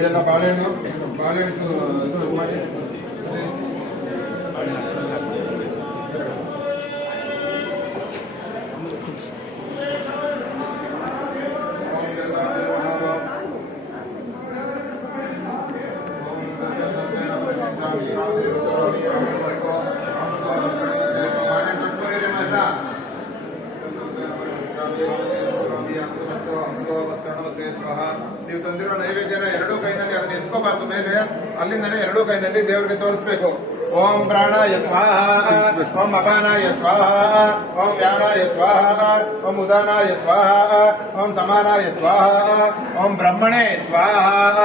ನೋಡಿ ಎಲ್ಲ ಬಾಳೆಹಣ್ಣು ಇದು ಮಾಡಿ ನೀವು ತಂದಿರೋ ನೈವೇದ್ಯನ ಎರಡೂ ಕೈನಲ್ಲಿ ಅದನ್ನ ಎತ್ಕೋಬಾರ್ದು ಮೇಲೆ, ಅಲ್ಲಿಂದನೇ ಎರಡೂ ಕೈನಲ್ಲಿ ದೇವರಿಗೆ ತೋರಿಸ್ಬೇಕು. ಓಂ ಪ್ರಾಣಾಯ ಸ್ವಾಹ, ಓಂ ಅಪಾನಾಯ ಸ್ವಾಹ, ಓಂ ವ್ಯಾನಾಯ ಸ್ವಾಹ, ಓಂ ಉದಾನಾಯ ಸ್ವಾಹ, ಓಂ ಸಮಾನಾಯ ಸ್ವಾಹ, ಓಂ ಬ್ರಹ್ಮಣೇ ಸ್ವಾಹ.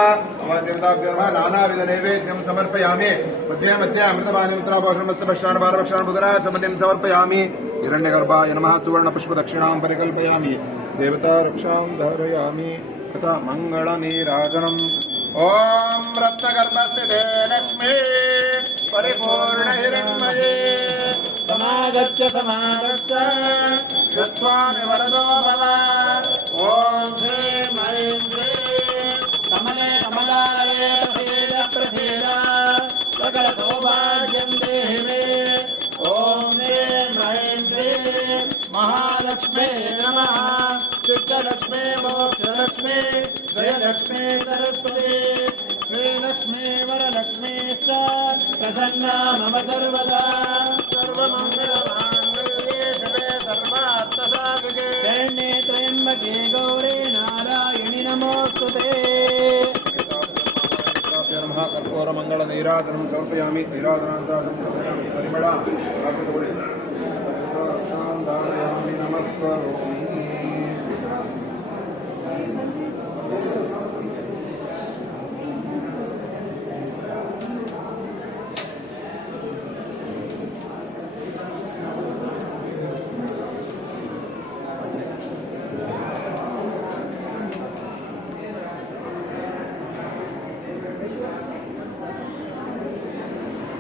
ದೇವತಾಭ್ಯಃ ನಾನಾವಿಧ ನೈವೇದ್ಯಂ ಸಮರ್ಪಯಾಮಿ. ಮಧ್ಯೆ ಮಧ್ಯೆ ಅಮೃತಪಾನಿ ಉತ್ತರಾಭೋಷಣಮಸ್ತಪಶ್ಚಾನ್ ಭಾರವಕ್ಷಾನ್ ಬುಧರಾ ಸಮನ್ಯಂ ಸಮರ್ಪಯಾಮಿ. ಹಿರಣ್ಯಗರ್ಭಾಯ ನಮಃ ಸುವರ್ಣ ಪುಷ್ಪ ದಕ್ಷಿಣಾಂ ಪರಿಕಲ್ಪಯಾಮಿ. ದೇವತಾ ರಕ್ಷಾಂ ಧಾರಯಾಮಿ ತಥಾ ಮಂಗಳ ನೀರಾಜನಂ. ಓಂ ರತ್ನಗರ್ಭಸ್ಥಿತೆ ಲಕ್ಷ್ಮೀ ಪರಿಪೂರ್ಣ ಹಿರಣ್ಮಯೇ ಸಮಾಗತ್ಯ ಯತ್ಸ್ವಾಮಿ ವರದೋ ಭವ. ಓಂ ಶ್ರೀಂ ಐಂ ಶ್ರೀಂ ಕಮಲೆ ಕಮಲಾಲಯೇ ಪ್ರಸೀದ ಸಕಲ ಸೌಭಾಗ್ಯಂ ದೇಹಿ ಮೇ. ಓಂ ಶ್ರೀಂ ಐಂ ಶ್ರೀಂ ಮಹಾಲಕ್ಷ್ಮೇ ನಮಃ. ಸಿದ್ಧಲಕ್ಷ್ಮೇ ಮೋಕ್ಷಲಕ್ಷ್ಮೇ ಜಯಲಕ್ಷ್ಮೇ ಸರಸ್ವತಿ ಶ್ರೀಲಕ್ಷ್ಮೀ ವರಲಕ್ಷ್ಮೀ ಪ್ರಸನ್ನ ಮಮ ಸರ್ವದಾ. ಸರ್ವಮಂಗಳಮಾಂಗಲ್ಯೇ ಶಿವೆ ಸರ್ವಾರ್ಥಸಾಧಕೆ ಶರಣ್ಯೇ ತ್ರ್ಯಂಬಕೆ ಗೌರಿ ನಾರಾಯಣಿ ನಮೋಸ್ತುತೇ. ನಮಃ ಕರ್ಪೂರ ಮಂಗಳ ನೀರಾಜನಂ ಸಮರ್ಪಯಾಮಿ. ನೀರಾಜನಾಂತರಾಜಂ ಸಮರ್ಪಯಾಮಿ. ಪರಿಮಳ ನಮಸ್ಕರೋಮಿ.